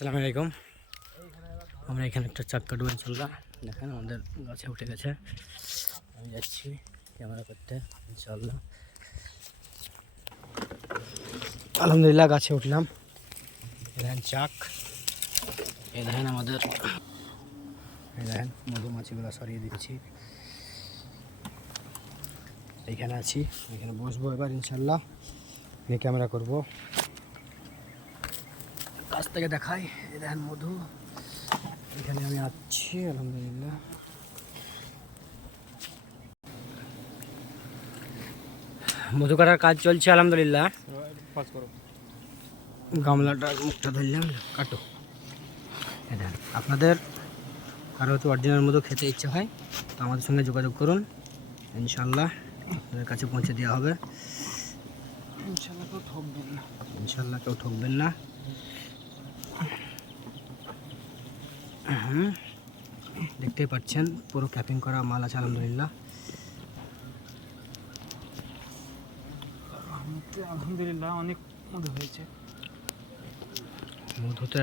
আসসালামু আলাইকুম। আমরা এখানে একটা চাক কাটবো ইনশাল্লাহ দেখেন, আমাদের গাছে উঠে গেছে। আমি যাচ্ছি ক্যামেরা করতে ইনশাল্লাহ আলহামদুলিল্লাহ, গাছে উঠলাম। এই দেখেন চাক। এই দেখেন আমাদের এই দেখেন, মধুমাছিগুলো সরিয়ে দিচ্ছি। এইখানে আছি, এখানে বসবো এবার ইনশাল্লাহ ক্যামেরা করব। কাছ থেকে দেখাই। দেখেন মধু। এখানে আমি আছি আলহামদুলিল্লাহ। মধু কাটার কাজ চলছে আলহামদুলিল্লাহ। পাস করো। গামলাটা মুখটা ধরলাম কাটো। দেখেন আপনাদের কারও হয়তো অরিজিনাল মধু খেতে ইচ্ছা হয় তো আমাদের সঙ্গে যোগাযোগ করুন। ইনশাল্লাহ আপনাদের কাছে পৌঁছে দেওয়া হবে। ইনশাল্লাহ কেউ ঠকবেন না। ইনশাল্লাহ কেউ ঠকবেন না। হুম দেখতেই পাচ্ছেন পুরো ক্যাপিং করা মাল আছে আলহামদুলিল্লাহ। আলহামদুলিল্লাহ অনেক মধু হয়েছে। মধুতে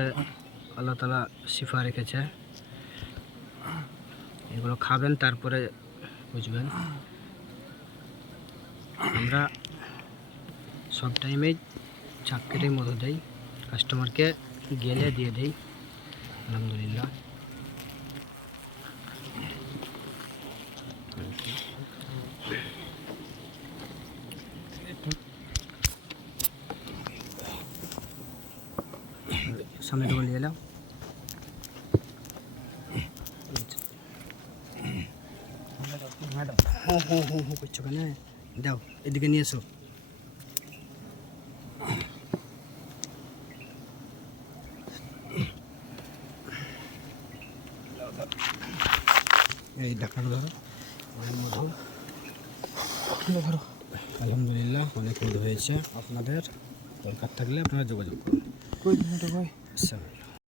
আল্লাহ তালা শিফা রেখেছে। এগুলো খাবেন তারপরে বুঝবেন। আমরা সব টাইমেই চাক কেটেই মধু দেই। কাস্টমারকে গেলে দিয়ে দেই। আলহামদুলিল্লাহ। সামনে ডবল নিয়ে এলাম হো হো হো হো করছ কেন? দাও, এদিকে নিয়ে এসো। এই ঢাকাটা ধরো। মধু। ধরো আলহামদুলিল্লাহ, অনেক মধু হয়েছে। আপনাদের দরকার থাকলে আপনারা যোগাযোগ করুন। কই? Все.